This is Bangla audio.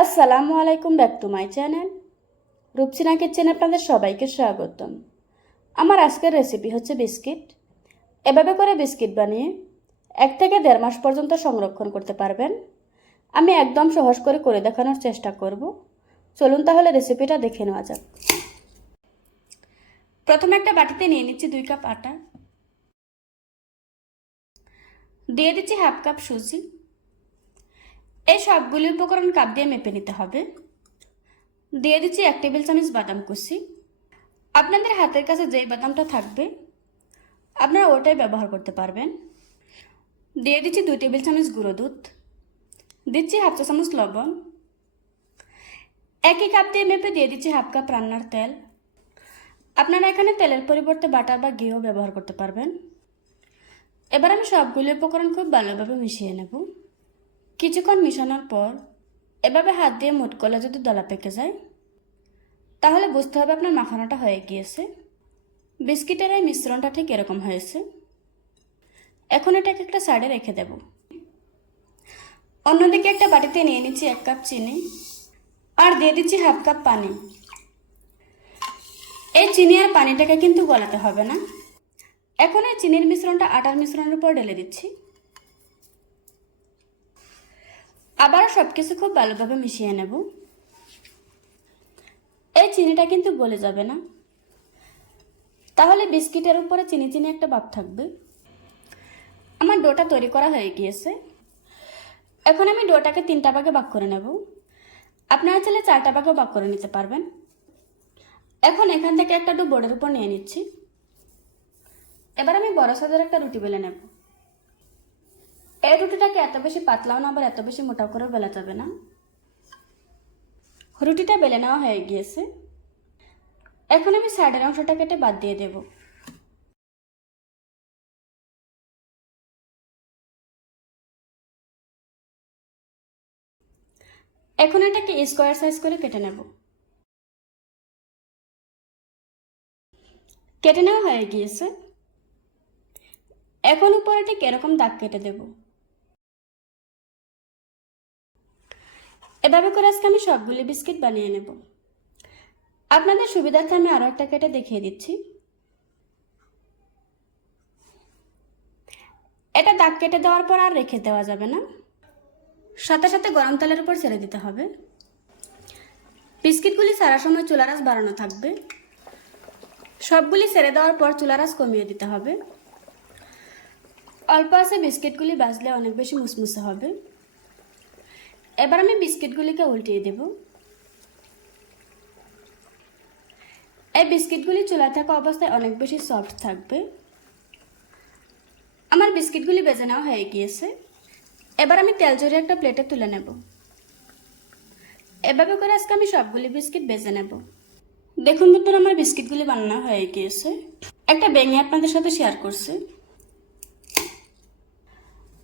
আসসালামু আলাইকুম back to my channel. Rupsina কিচেনে আপনাদের সবাইকে স্বাগতম। আমার আজকের রেসিপি হচ্ছে বিস্কিট। এভাবে করে বিস্কিট বানিয়ে এক থেকে দেড় মাস পর্যন্ত সংরক্ষণ করতে পারবেন। আমি একদম সহজ করে করে দেখানোর চেষ্টা করব। চলুন তাহলে রেসিপিটা দেখে নেওয়া যাক। প্রথমে একটা বাটিতে নিয়ে নিচ্ছি দুই কাপ আটা। দিয়ে দিচ্ছি হাফ কাপ সুজি। এই সবগুলি উপকরণ কাপ দিয়ে মেপে নিতে হবে। দিয়ে দিচ্ছি এক টেবিল চামচ বাদাম কুচি। আপনাদের হাতের কাছে যেই বাদামটা থাকবে, আপনারা ওটাই ব্যবহার করতে পারবেন। দিয়ে দিচ্ছি দুই টেবিল চামচ গুঁড়ো দুধ। দিচ্ছি হাফ চা চামচ লবণ। একই কাপ দিয়ে মেপে দিয়ে দিচ্ছি হাফ কাপ রান্নার তেল। আপনারা এখানে তেলের পরিবর্তে বাটার বা ঘিও ব্যবহার করতে পারবেন। এবার আমি সবগুলি উপকরণ খুব ভালোভাবে মিশিয়ে নেব। কিছুক্ষণ মিশানোর পর এভাবে হাত দিয়ে মুট করলে যদি দলা পেকে যায়, তাহলে বুঝতে হবে আপনার মাখানোটা হয়ে গিয়েছে। বিস্কিটের এই মিশ্রণটা ঠিক এরকম হয়েছে। এখন এটাকে একটা সাইডে রেখে দেব। অন্যদিকে একটা বাটিতে নিয়ে নিচ্ছি এক কাপ চিনি আর দিয়ে দিচ্ছি হাফ কাপ পানি। এই চিনি আর পানিটাকে কিন্তু গলাতে হবে না। এখন এই চিনির মিশ্রণটা আটার মিশ্রণের উপর ঢেলে দিচ্ছি। আবারও সব কিছু খুব ভালোভাবে মিশিয়ে নেব। এই চিনিটা কিন্তু গলে যাবে না। তাহলে বিস্কিটের উপরে চিনি চিনি একটা ভাব থাকবে। আমার ডোটা তৈরি করা হয়ে গিয়েছে। এখন আমি ডোটাকে তিনটা ভাগে ভাগ করে নেব। আপনারা চাইলে চারটা ভাগে ভাগ করে নিতে পারবেন। এখন এখান থেকে একটা ডো বোর্ডের উপর নিয়ে নিচ্ছি। এবার আমি বড় সাজের একটা রুটি বেলে নেব। এই রুটিটাকে এত বেশি পাতলাও না, আবার এত বেশি মোটা করে বেলা যাবে না। রুটিটা বেলে নেওয়া হয়ে গিয়েছে। এখন আমি সাইডের অংশটা কেটে বাদ দিয়ে দেব। এখন এটাকে স্কোয়ার সাইজ করে কেটে নেব। কেটে নেওয়া হয়ে গিয়েছে। এখন উপরে ঠিক এরকম দাগ কেটে দেব। এভাবে করে আজকে আমি সবগুলি বিস্কিট বানিয়ে নেব। আপনাদের সুবিধার্থে আমি আরও একটা কেটে দেখিয়ে দিচ্ছি। এটা দাগ কেটে দেওয়ার পর আর রেখে দেওয়া যাবে না। সাথে সাথে গরম তেলের উপর ছেড়ে দিতে হবে। বিস্কিটগুলি সারা সময় চুলারাস বাড়ানো থাকবে। সবগুলি ছেড়ে দেওয়ার পর চুলারাস কমিয়ে দিতে হবে। অল্প আছে বিস্কিটগুলি বাজলে অনেক বেশি মুসমুসে হবে। এবার আমি বিস্কিটগুলিকে উল্টিয়ে দেব। এই বিস্কিটগুলি চুলা থাকা অবস্থায় অনেক বেশি সফট থাকবে। আমার বিস্কিটগুলি বেজে নেওয়া হয়ে গিয়েছে। এবার আমি তেল জড়িয়ে একটা প্লেটে তুলে নেব। এভাবে করে আজকে আমি সবগুলি বিস্কিট বেজে নেব। দেখুন বন্ধুরা, আমার বিস্কিটগুলি বানানো হয়ে গিয়েছে। একটা বেঙে আপনাদের সাথে শেয়ার করছি।